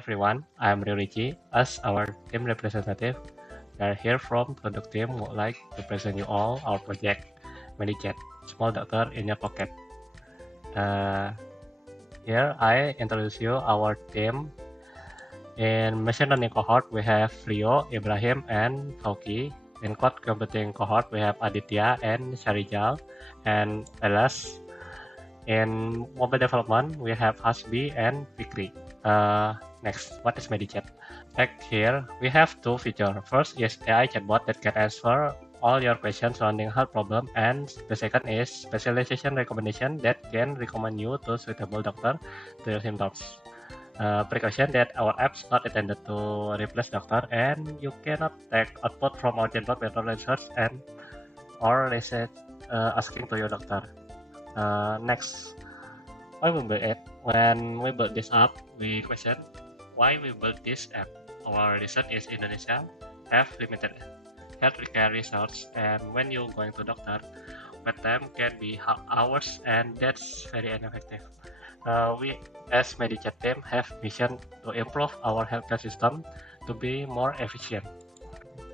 everyone, I'm Ryuichi. As our team representative, we are here from product team would like to present you all our project, MediChat, small doctor in your pocket. Uh, Here I introduce you our team. In machine learning cohort, we have Rio, Ibrahim, and Fauki. In cloud computing cohort, we have Aditya and Sharijal, and Elas. In mobile development, we have Hasbi and Fikri. Next, what is MediChat? Here, we have two features. First is AI chatbot that can answer all your questions surrounding health problem, and the second is specialization recommendation that can recommend you to suitable doctor to your symptoms. Precaution that our apps not intended to replace doctor, and you cannot take output from our chatbot without research and or research asking to your doctor. Next, why we build it? When we build this app, we question why we built this app. Our reason is Indonesia have limited healthcare resources, and when you going to doctor, wait time can be hours, and that's very ineffective. We as MediChat team have mission to improve our healthcare system to be more efficient.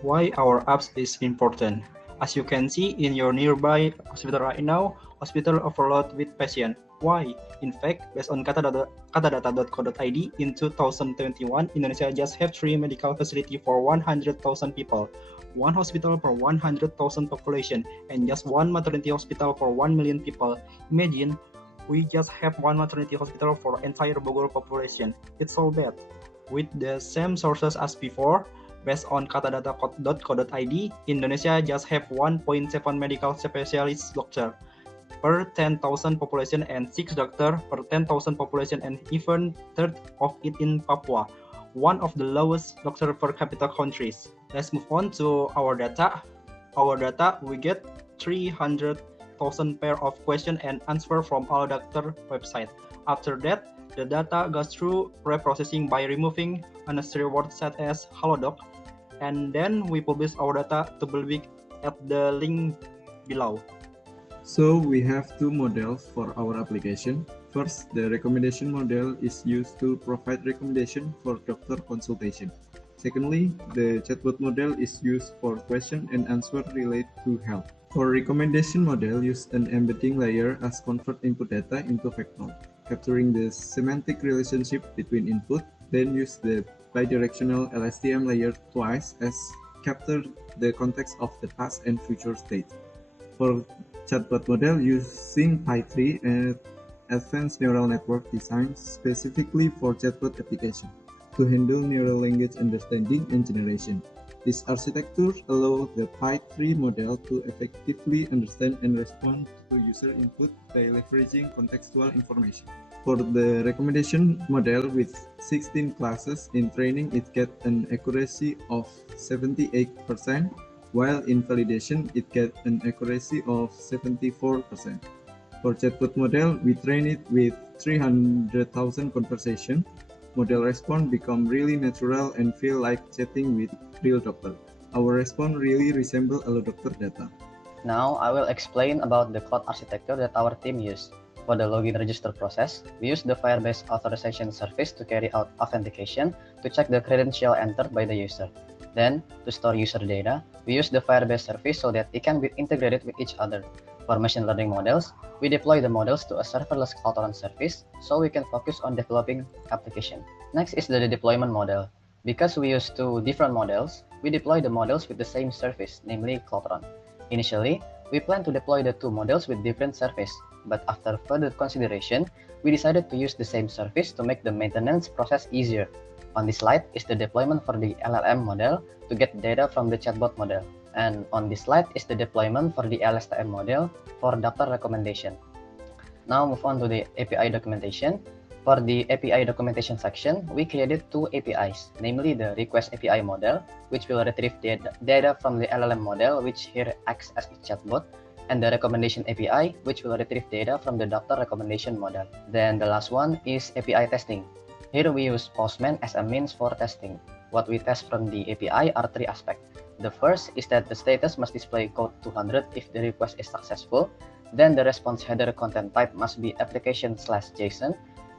Why our apps is important. As you can see in your nearby hospital right now, hospital overload with patient. Why? In fact, based on katadata.co.id, in 2021, Indonesia just have 3 medical facility for 100,000 people, 1 hospital per 100,000 population, and just 1 maternity hospital for 1 million people. Imagine, we just have 1 maternity hospital for entire Bogor population. It's so bad. With the same sources as before, based on katadata.co.id, Indonesia just have 1.7 medical specialist doctor per 10,000 population and 6 doctor per 10,000 population, and even third of it in Papua, one of the lowest doctor per capita countries. Let's move on to our data. We get 300,000 pair of question and answer from all doctor website. After that, the data goes through pre-processing by removing unnecessary words such as Halodoc, and then we publish our data to Bulbik at the link below. So we have two models for our application. First, the recommendation model is used to provide recommendation for doctor consultation. Secondly, the chatbot model is used for question and answer related to health. For recommendation model, use an embedding layer as convert input data into vector, capturing the semantic relationship between input, then use the bidirectional LSTM layer twice as capture the context of the past and future state. For chatbot model using Pi3 and advanced neural network design specifically for chatbot application to handle neural language understanding and generation. This architecture allows the Pi3 model to effectively understand and respond to user input by leveraging contextual information. For the recommendation model with 16 classes in training, it gets an accuracy of 78%, while in validation, it gets an accuracy of 74%. For chatbot model, we train it with 300,000 conversation. Model response become really natural and feel like chatting with real doctor. Our response really resemble a doctor data. Now I will explain about the cloud architecture that our team used. For the login register process, we use the Firebase authorization service to carry out authentication to check the credential entered by the user. Then, to store user data, we use the Firebase service so that it can be integrated with each other. For machine learning models, we deploy the models to a serverless Cloudrun service so we can focus on developing application. Next is the deployment model. Because we use two different models, we deploy the models with the same service, namely Cloudrun. Initially, we plan to deploy the two models with different service, but after further consideration, we decided to use the same service to make the maintenance process easier. On this slide is the deployment for the LLM model to get data from the chatbot model. And on this slide is the deployment for the LSTM model for doctor recommendation. Now move on to the API documentation. For the API documentation section, we created two APIs, namely the request API model, which will retrieve data from the LLM model, which here acts as a chatbot, and the recommendation API, which will retrieve data from the doctor recommendation model. Then the last one is API testing. Here we use Postman as a means for testing. What we test from the API are three aspects. The first is that the status must display code 200 if the request is successful. Then the response header content type must be application/JSON.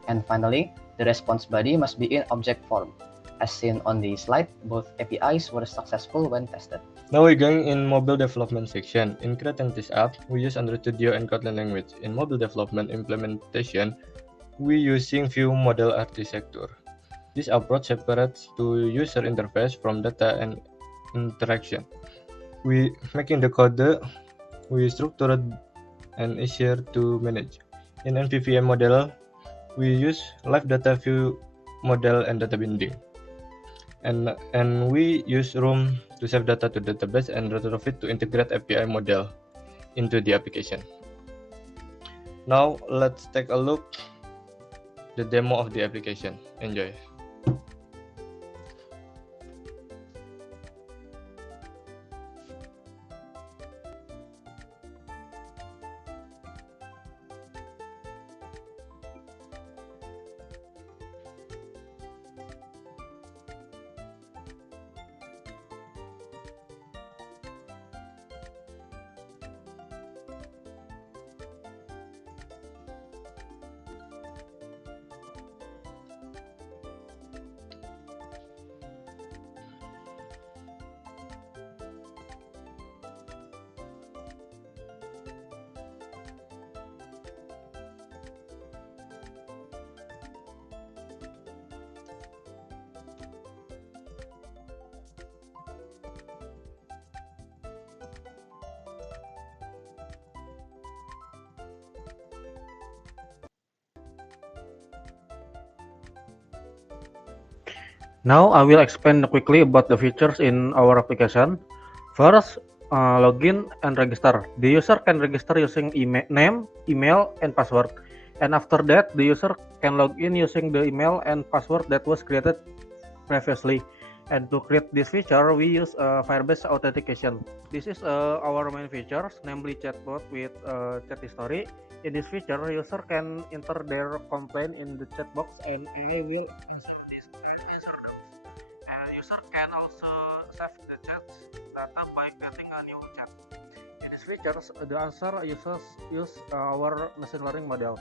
And finally, the response body must be in object form. As seen on the slide, both APIs were successful when tested. Now we're going in mobile development section. In creating this app, we use Android Studio and Kotlin language. In mobile development implementation, we using view model architecture. This approach separates the user interface from data and interaction. We making the code we structured and easier to manage. In MVVM model, we use live data view model and data binding. And we use Room to save data to database and Retrofit to integrate API model into the application. Now let's take a look the demo of the application. Enjoy. Now I will explain quickly about the features in our application. First, login and register. The user can register using name, email, and password. And after that, the user can log in using the email and password that was created previously. And to create this feature, we use Firebase authentication. This is our main features, namely chatbot with chat history. In this feature, user can enter their complaint in the chat box, and I will answer them. And user can also save the chat data by creating a new chat. In this features, the answer users use our machine learning model.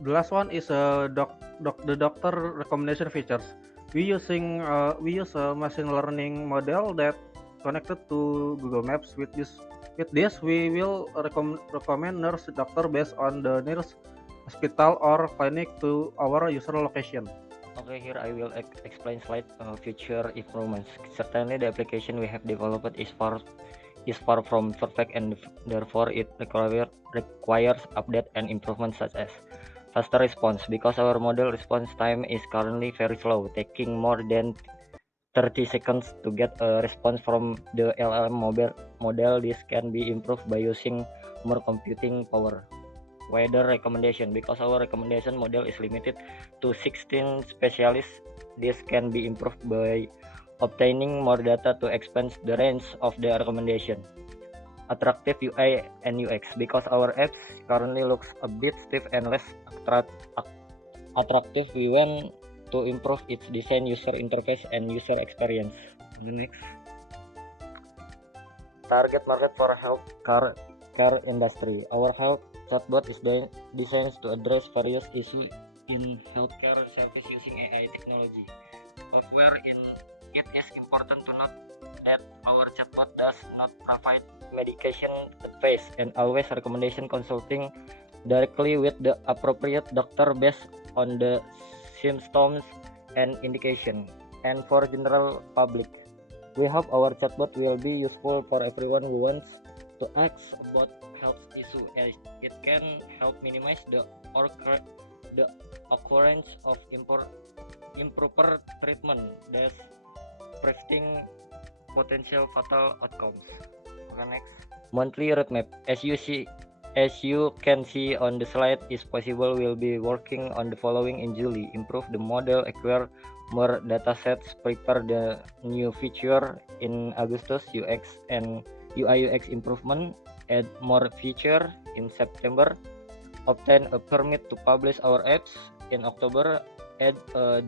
The last one is the doctor recommendation features. We use a machine learning model that connected to Google Maps. With this, we will recommend nurse doctor based on the nearest hospital or clinic to our user location. Okay, here I will explain slide future improvements. Certainly, the application we have developed is far from perfect, and therefore it requires update and improvements such as faster response, because our model response time is currently very slow, taking more than 30 seconds to get a response from the LLM model. This can be improved by using more computing power. Weather recommendation, because our recommendation model is limited to 16 specialists. This can be improved by obtaining more data to expand the range of the recommendation. Attractive UI and UX, because our apps currently looks a bit stiff and less attractive. We want to improve its design, user interface, and user experience. The next, target market for healthcare industry. Our health chatbot is designed to address various issues in healthcare service using AI technology. Wherein it is important to note that our chatbot does not provide medication advice and always recommendation consulting directly with the appropriate doctor based on the symptoms and indication. And for general public, we hope our chatbot will be useful for everyone who wants to ask about health issue, as it can help minimize the occurrence of improper treatment, thus preventing potential fatal outcomes. Okay, next. Monthly roadmap. As you can see on the slide, is possible. We'll be working on the following in July: improve the model, acquire more datasets, prepare the new feature in Augustus, UX and UI UX improvement, add more feature in September, obtain a permit to publish our apps in October, add a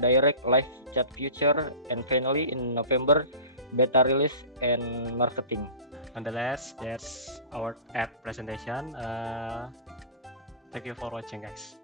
direct live chat feature, and finally in November, beta release and marketing. Nonetheless, that's our app presentation. Thank you for watching, guys.